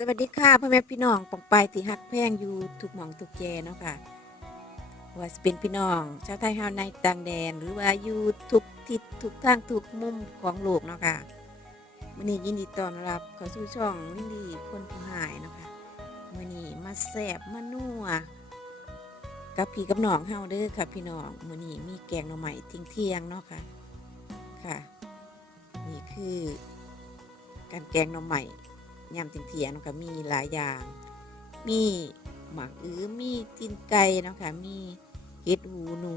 สวัสดีค่ะพ่อแม่พี่น้องปองไปายที่ฮักแพงอยู่ทุกหมองทุกแยเนาะค่ะว่าเป็นพี่น้องชาวไทยเฮาในต่างแดน หรือว่าอยู่ทุกทิศทุกทางทุกมุมของโลกเนาะค่ะมื้อนี้ยินดีต้อนรับเข้าสู่ช่องลินดีคนผู้หายเนาะค่ะมื้อนี้มาแซ่บมานัวกับพี่กับน้องเฮาเด้อค่ะ พี่น้องมื้อนี้มีแกงหน่อไม้ทิ้งเที่ยงเนาะค่ะค่ะ นี่คือการแกงหน่อไม้ ยำเถียงๆเนาะคะมีหลายอย่าง มีหมักอื้อมีตีนไก่เนาะคะมีเห็ดหูหนู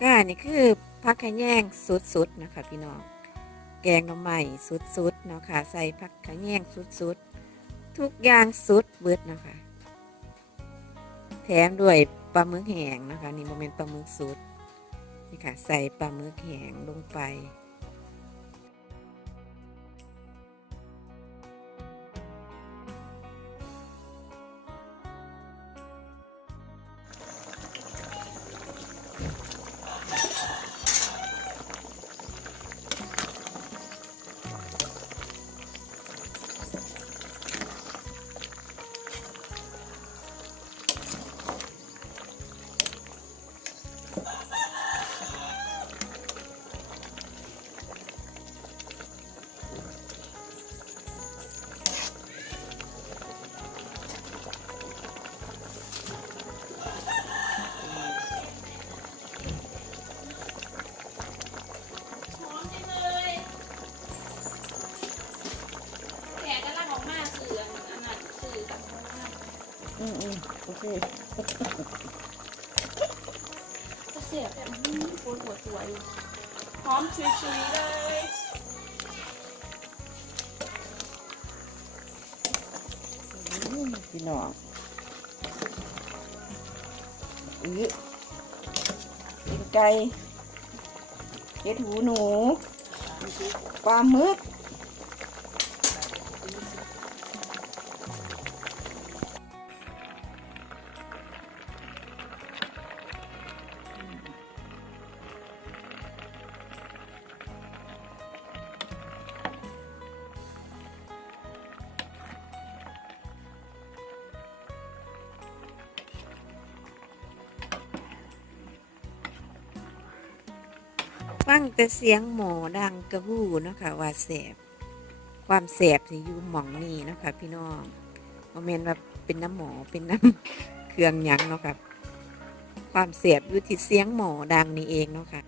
ก็นี่คือผักขะแย่งสุดๆนะคะพี่น้อง แกงหน่อไม้สุดๆเนาะค่ะ ใส่ผักขะแยงสุดๆ ทุกอย่างสุดเบิดนะคะ แถมด้วยปลาหมึกแห้งนะคะ นี่โมเมนต์ปลาหมึกสุดนี่ค่ะ ใส่ปลาหมึกแห้งลงไป เคจะเสียบแบบปวดหัวตัวยู่หอมชุยๆเลยพี่น้องอื้อตีนไก่เห็ดหูหนูปลาหมึก งแต่เสียงหมอดังกระหู้เนาะคะว่าแสบความแสบสิอยู่หม่องนี้เนาะคะพี่น้องโมเมนต์ว่าเป็นน้ำหมอเป็นน้ำเครื่องหยังเนาะค่ะความแสบอยู่ที่เสียงหมอดังนี่เองเนาะค่ะ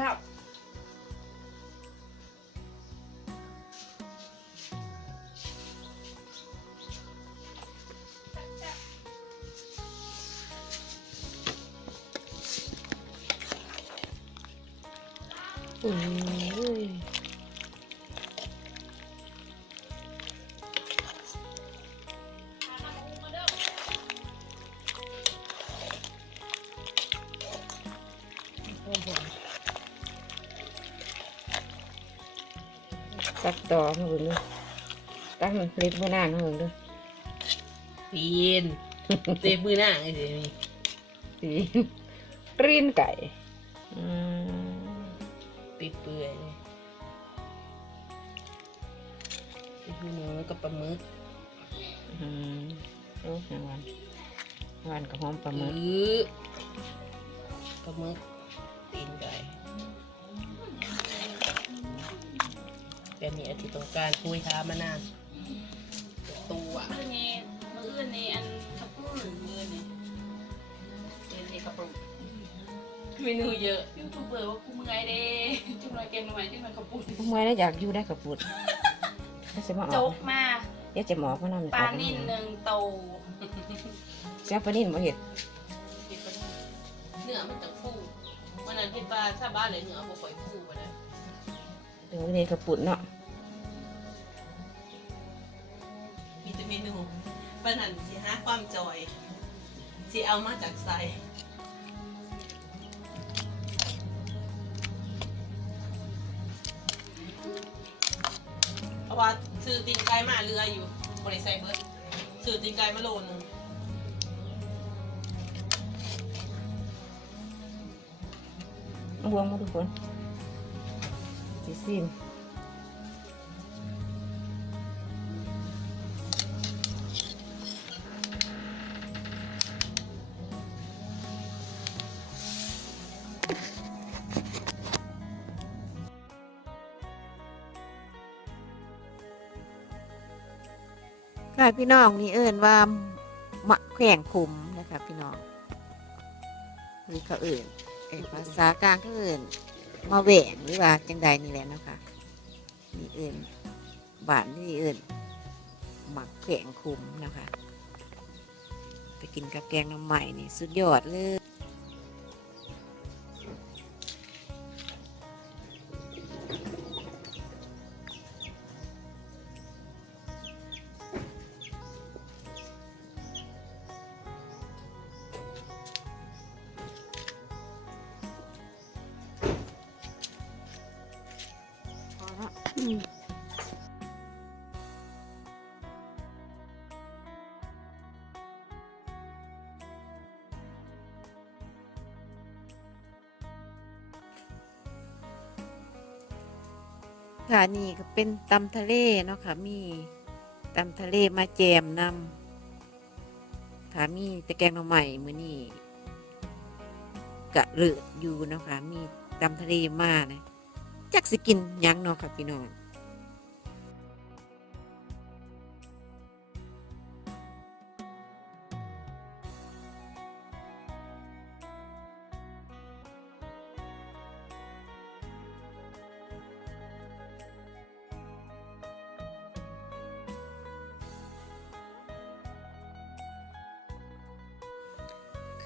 ซ่บโอ้ย ตักต่อมาเบิ่งดูตักมันเล็บมือนางมาเบิ่งดูปีนเตะมือหน้าไอ้เดี๋ยวนี้สีกรีนไก่ แบบนี้อาทิตย์ต้องการคุยท้ามานานตัวมื้อนี้มื้ออื่นนี่อันกระปุ้นมื้อนี่เดี๋ยวนี้กระปุ้นเมนูเยอะยูทูบเบอร์ว่ากูเมื่อยเด้จุ่มหน่อยแกงหน่อยจุ่มหน่อยกระปุ้นพวกเมื่อได้อยากอยู่ได้กับปุดก็จะมาอโจ๊อกกมาเดี๋ยวจะหมอก็นำปลานิ่นหนึ่งโตเสียปลานิ่นมาเห็ดเนื้อมันจะฟูวันนั้นที่ปลาชาวบ้านเลยเนื้อบ่ค่อยฟูมาเลยเดี๋ยวนี้กับปุดเนาะ ปานนันสิหาความจอยสิเอามาจากไซเพราะว่าซื้อตีนไก่มาเรืออยู่บริใส่เบิร์ดซื้อตีนไก่มาโลนึงเอาบวงมาทุกคนสีซิม พี่น้องนี่เอิญว่ามะแขวงคุมนะคะพี่น้องหรือเขาเอิญเอ่อภาษากลางก็เอิญมาแหวงหรือว่าจังใดนี่แหละนะคะนี่เอิญบ้านนี่เอิญหมักแขวงคุมนะคะ ไปกินกับแกงน้ำใหม่นี่สุดยอดเลย ค่ะนี่ก็เป็นตำทะเลเนาะค่ะมีตำทะเลมาแจมนำค่ะมีตะแกงหน่อใหม่มือนี่กะเลือดอยู่เนาะค่ะมีตำทะเลมานะจักสิกินยังเนาะค่ะพี่น้อง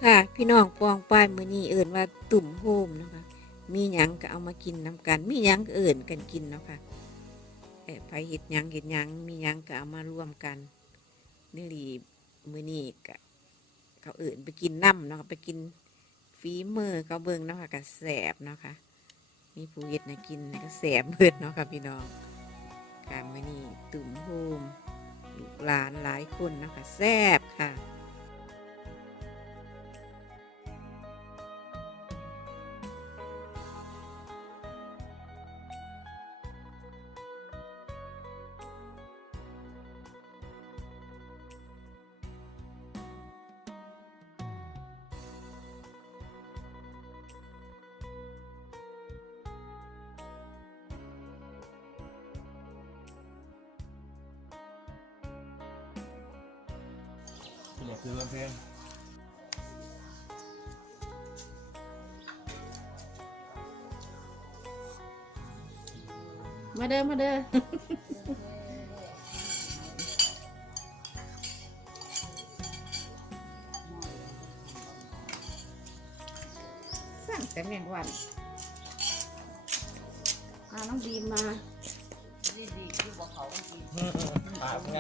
ค่ะพี่น้องปองป้ายมือนี้เอิ่นว่าตุ่มโฮมนะคะ มีหยังก็เอามากินน้กัน มีหยังเอิ่นกันกินเนาะค่ะเอ่อไปเห็ดหยังเห็ดหยังมีหยังก็เอามารวมกันนี่ลีมือนี้ก็เขาเอิ่นไปกินน้ำเนาะะไปกินฝีมือเขาเบิ่งเนาะค่ะก็แสบเนาะค่ะมีผู้เฮ็ดนะกินก็แสบเบิดเนาะค่ะพี่น้องค่ะมือนี้ตุ่มโฮมลูกหลานหลายคนเนาะค่ะแสบค่ะ อยากคือเรื่องเพลงมาเด้อมาเด้อสั่งแต่แมงวันอ่าน้องบีมมาปากไง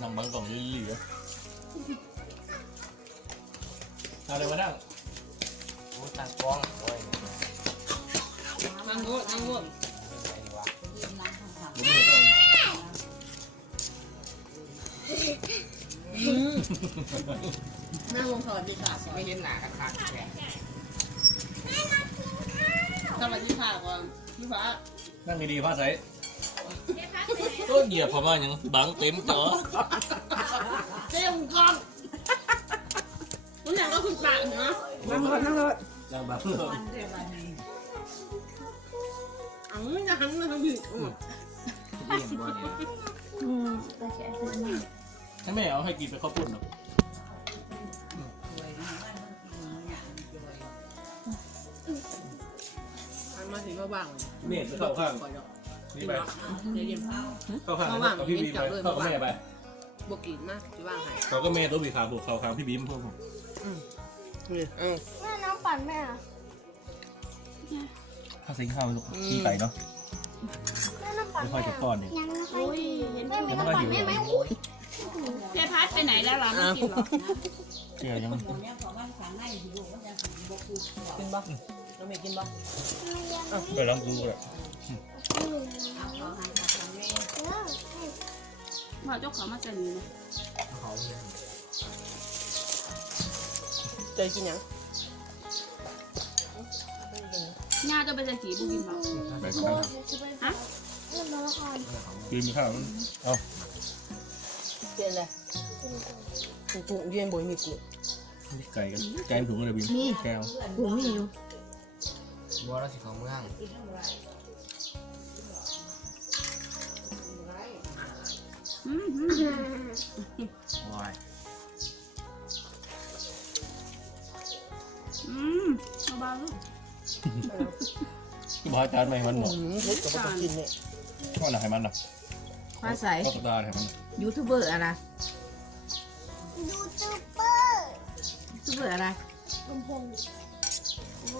นั่งบังกล่องยี่หลี่เอาเลยมานั่งโอ้ตั้งกล้องโอ้ยนั่งงดนั่งงดผมไม่ต้องนั่งวงถอดดีค่ะไม่เห็นหนาคักแกสวัสดีค่ะก่อนพี่ฟ้านั่งดีๆผ้าใส ก็เหยียบพม่ายังบังเต็มจอเจ้าก้อนคุณอยากก็คุณปากนะนั่งรถนั่งรถยังบังเลยอ๋อจะหันมาทางผิดอืมแต่แค่คือมาให้แม่เอาให้กินไปข้าวปุ้นหรอกหันมาถึงก็ว่างเมฆไปเข้าข้างก่อ นเนาะนี่ไปเดี๋ยวเย็นเผาเข้าข้างกับพี่บีมไปเข้ากับแม่ไปบกินมากจะว่างให้เขาก็แม่ตัวบีขาบุกเข้าข้างพี่บีมพวกผมนี่เออแม่น้องปั่นแม่อะถ้าสิงเข้าลูกขี้ไก่เนาะแม่น้องปั่นไม่ค่อยจะป้อนเนี่ยยังไม่ค่อยกินเห็นยังไม่ค่อยหิวเลยเจ๊พัดไปไหนแล้วล่ะไม่กินหรอเชื่อยังกินบ่น้องเมย์กินบ่ไปลองดูเลย มาเจ้าของมาจะนีนะเจอกินยังย่าจะไปจะสีบุกินหรอไปข้างฮะบีมข้าวเอาเปลี่ยนเลยกูเย็นบ่อยมีกูไก่กันไก่ถุงอะไรบีมแก้วกูมีอยู่บัวเราสิของเมือง อืมอืมวายอืมเอาเบาลูกที่บ้านจานไม่มันหมดอืมเล็กกับบ่กินเนี่ยข้าวหนักให้มันนะฟ้าใสข้าวตาให้มันยูทูบเบอร์อะไรยูทูบเบอร์อะไร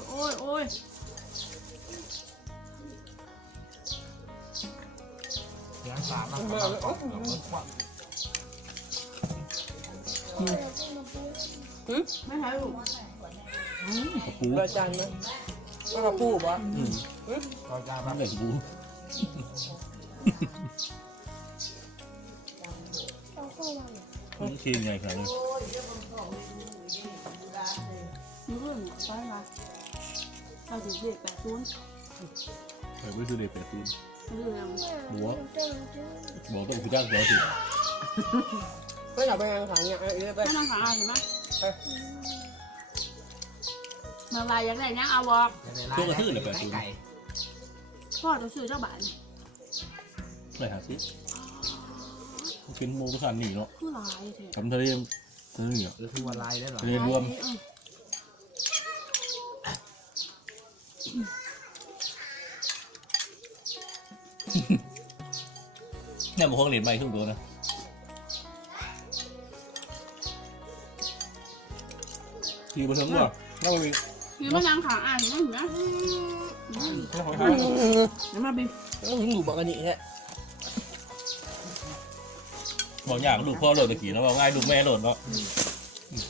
โอ้ยโอ้ย งปลามากกว่าปลาเกือบหมดกว่าไม่ใช่ลูกกระปูรายจานมั้ยก็กระปูบ่อืมเราจะแบมันบเลยกระปูมันชีนใหญ่ขนาดนี้มีเรื่องใช่ไหมเราจะเรียกแบบนู้นไปไปดูเด็กแปดตูน เรื่องหัวบอกต้องคือจ้างหัวสิก็อยากไปงานขังเนี่ยเอ้ยไปไม่ต้องหาใช่ไหมเมื่อวานยังไงนะเอาบอกไก่พ่อจะซื้อเจ้าบ้านไปหาซิกินหมูกระสันหนีเนาะผู้ร้ายเถอะทำทะเลทะเลเหนียวหรือคือว่าลายได้หรอทะเลรวม นี่ยมันคงเหรียญใหม่ขึ้นตัวนะทีบนทั้งว่าเราไปคือมันยังขาอ่านไม่เห็นไหมน้ำมาบินต้องหิ้งอยู่บอกกันนี่แหละบอกอยากลูกพ่อโหลดตะกี้นะบอกง่ายลูกแม่โหลดเนาะ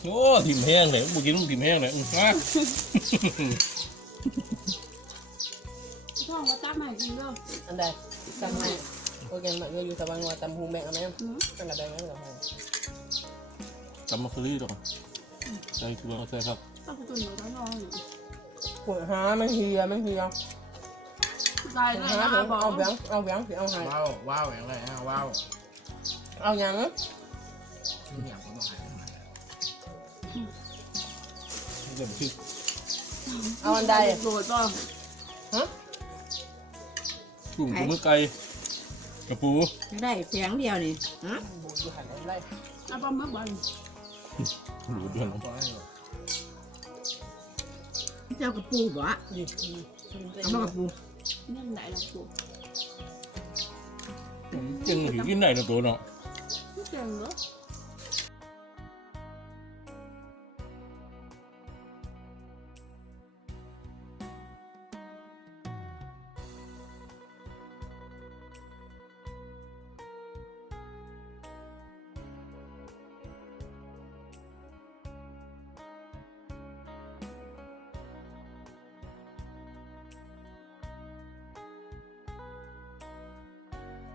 โอ้ทิมแห้งเลยบุกินบุกิมแห้งเลยอืมอะช่องว่าตักมาจริงด้วยอันใด จำให้โอเคมาอยู่สบายว่าจำหูแม่กันไหมตั้งแต่แบงค์แล้วเหรอจำมาคือรี่หรอกใช่คือว่าใช่ครับต้องตัวหนูต้องนอนหัวหามันเฮียมันเฮียใจเลยหานะเพียงบอกเอาแบงค์เอาแบงค์สิเอาให้ว้าวว้าวอย่างไรฮะว้าวเอายังที่เนี่ยผมต้องหายเดี๋ยวคือเอาอันใดโดดป่ะ กลุ่มกุ้งไก่กระปูได้เพียงเดียวนี่ฮะอยู่หันไรเอาปลาหมึกบอลหลุดด้วยเนาะบอกให้หรอเจ้ากระปูบ่อะอยู่เอามากระปูนี่มันไหนล่ะกูจึงหิวกินได้นะตัวเนาะไม่เก่งเหรอ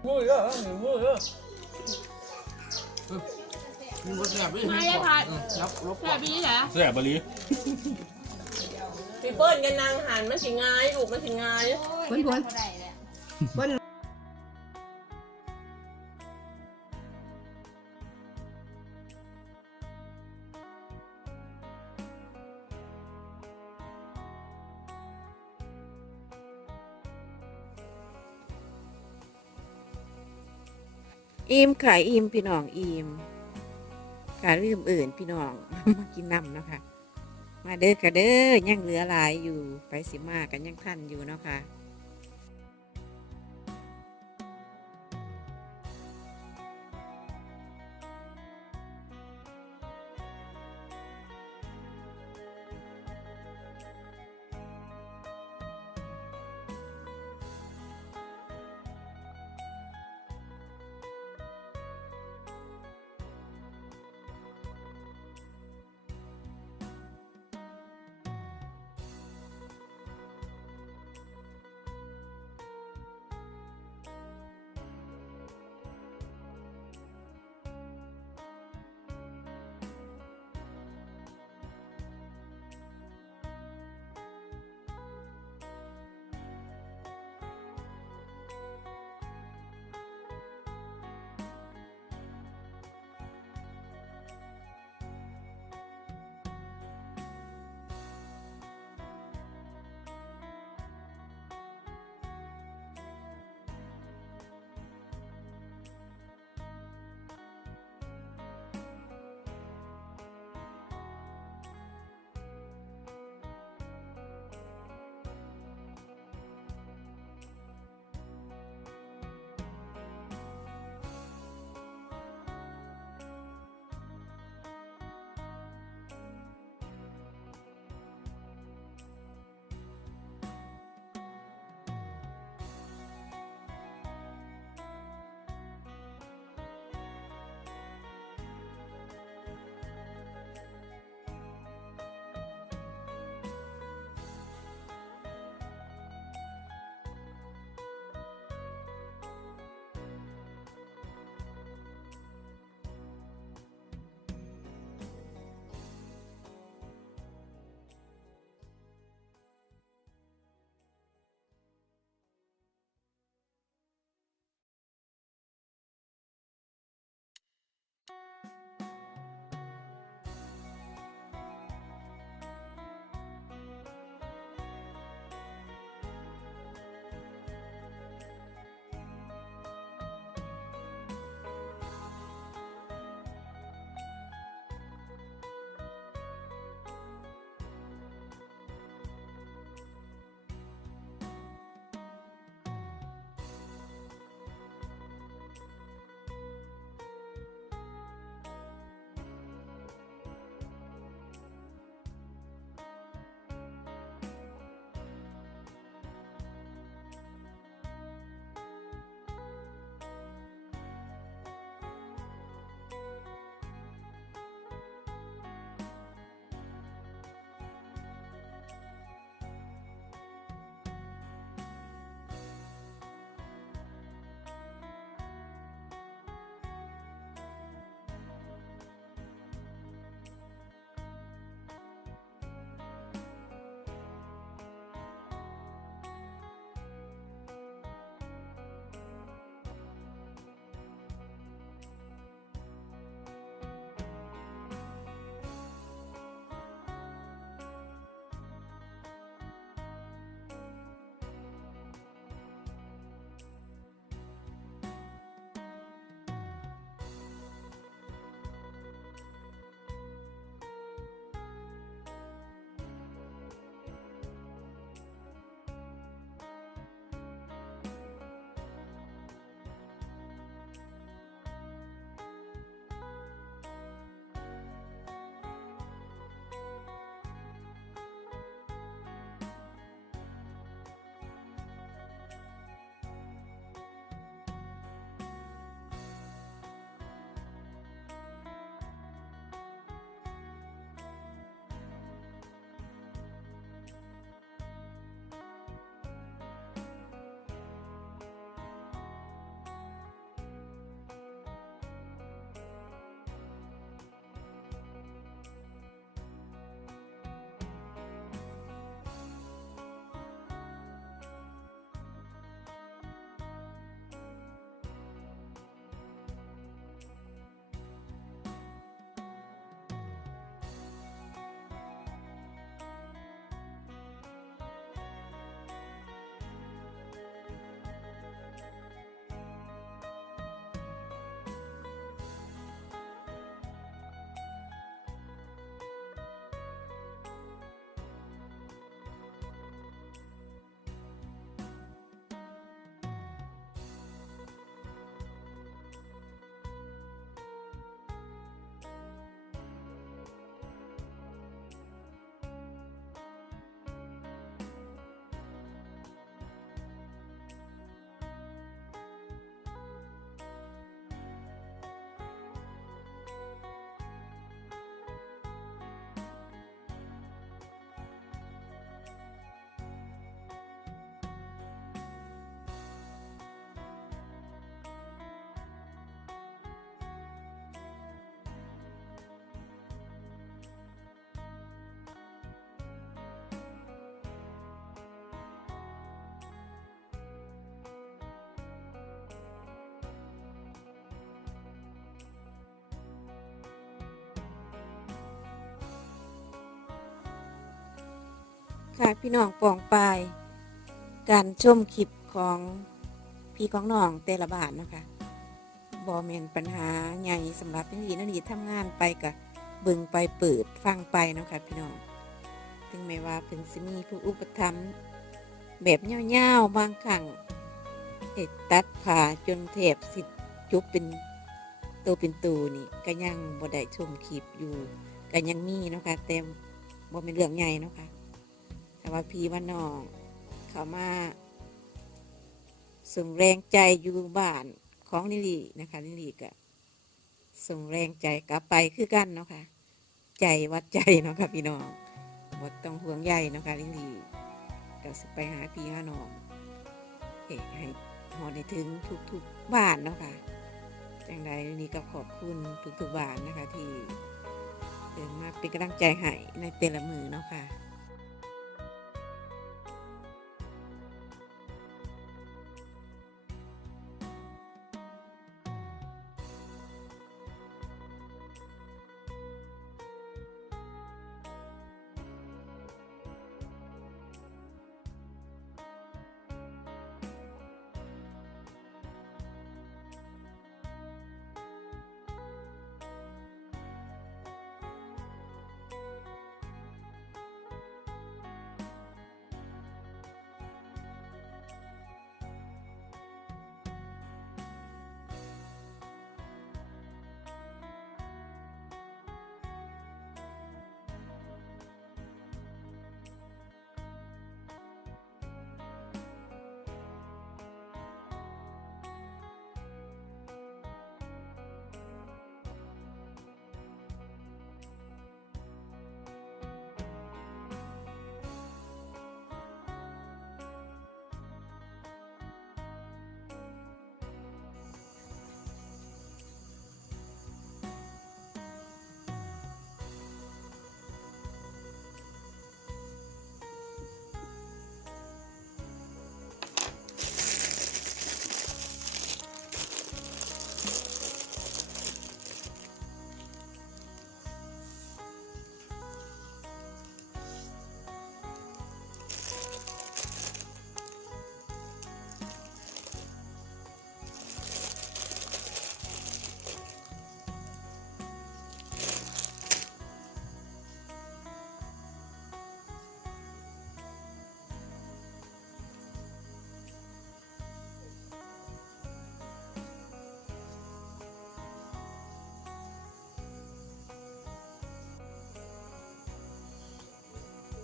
มือเยอะมือเยอะมึงก็แซ่บด้วยไม่ได้ผัดอืมรับลบแค่พี่เหรอแซ่บบะลีพี่เปิ้ลกันนางหันมันสิง่ายลูกมันสิง่ายเพิ่นเพิ่นเพิ่น อิ่มค่ะอิ่มพี่น้องอิ่มกะลืมอื่นพี่น้องมากินน้ำเนาะค่ะมาเด้อกระเด้อยังเหลือหลายอยู่ไปสิมากันยังทันอยู่เนาะค่ะ ค่ะพี่น้องปองปาย การชมคลิปของพี่ของน้องแต่ละบาทนะคะบอเมนปัญหาใหญ่สำหรับพี่นันดีทำงานไปกะเบิ่งไปเปิดฟังไปนะคะพี่น้องถึงแม้ว่าเพิ่นสิมีผู้อุปถัมภ์แบบเงาวๆบางครั้งเอกตัดผ่าจนแถบสิจุบเป็นตัวเป็นตูนี่ก็ยังบ่ได้ชมคลิปอยู่ก็ยังมีนะคะแต่บ่เป็นเรื่องใหญ่นะคะ แต่ว่าพี่ว่าน้อง เขามาส่งแรงใจอยู่บ้านของลิลี่นะคะลิลี่ก็ส่งแรงใจกลับไปคือกันเนาะค่ะใจวัดใจเนาะค่ะพี่น้องบ่ต้องห่วงใยเนาะค่ะลิลี่ก็สิไปหาพี่หาน้องเอกให้หอได้ถึงทุกๆบ้านเนาะค่ะจังใดลิลี่ก็ขอบคุณทุกๆบ้านนะคะที่เดินมาเป็นกำลังใจให้ในแต่ละมือเนาะค่ะ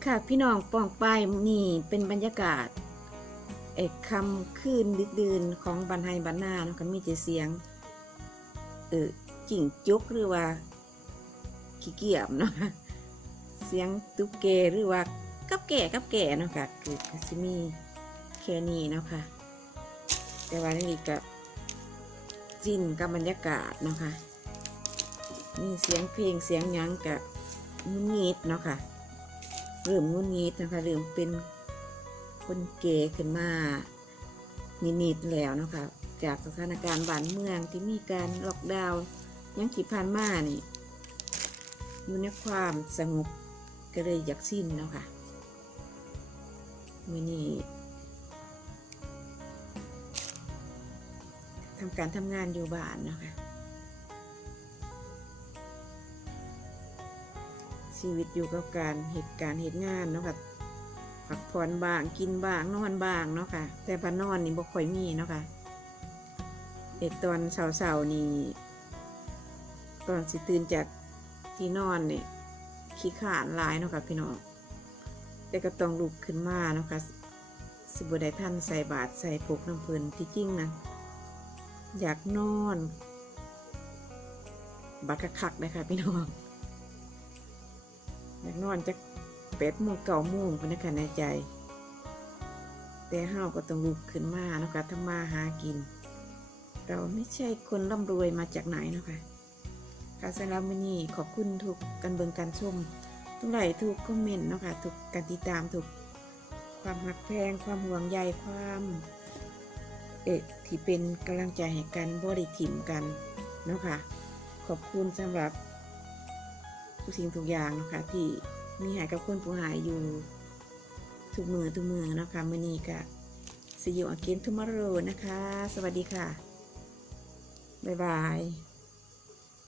ค่ะพี่น้องปองปายนี่เป็นบรรยากาศเอกคำคืนดึกดื่นของบันไฮบันนาเนาะก็มีเสียงเออจิ่งจุกหรือว่าขี้เกียจเนาะเสียงตุ๊กแกหรือว่ากับแก่กับแก่เนาะค่ะคือซิมีแค่นี้เนาะค่ะแต่ว่านี่ก็จินกับบรรยากาศเนาะค่ะมีเสียงเพลงเสียงยังกับมุนงิดเนาะค่ะ เริ่มงุนงิดนะคะเริ่มเป็นคนเกย์ขึ้นมานิดๆแล้วนะคะจากสถานการณ์บ้านเมืองที่มีการล็อกดาวน์ยังขีผ่านมานี่อยู่ในความสงบก็เลยอยากสิ้นนะค่ะมือนี้ทำการทำงานอยู่บ้านนะคะ ชีวิตอยู่กับการเหตุการณ์เหตุงานเนาะค่ะพักผ่อนบ้างกินบ้างนอนบ้างเนาะค่ะ แต่พานอนนี่บ่ค่อยมีเนาะค่ะเอกตอนเช้าๆนี่ตอนสิตื่นจากที่นอนเนี่ยขี้ขานลายเนาะค่ะพี่น้องแต่ก็ต้องลุกขึ้นมาเนาะค่ะสิบได้ท่านใส่บาตรใส่ปุกน้ำเพลินที่จริงนะอยากนอน บักคักๆเลยค่ะพี่น้อง อยากนอนจะเป็ดโมงเก่าโมงพนักงานในใจ แต่ห้าวก็ต้องลุกขึ้นมาเนาะคะทำมาหากิน เราไม่ใช่คนร่ำรวยมาจากไหนเนาะคะค่ะสำหรับวันนี้ขอบคุณทุกการเบิงการชม ทุกไหลค์ทุกคอมเมนต์เนาะคะทุกการติดตามทุกความหักแพงความห่วงใยความเอกที่เป็นกำลังใจให้กันบริถิ่มกันเนาะค่ะขอบคุณสำหรับ ทุกสิ่งทุกอย่างนะคะที่มีหายกับคนผู้หายอยู่ทุกมือทุกมือนะคะมื้อนี้ก็ see you again tomorrow นะคะ สวัสดีค่ะ บ๊ายบาย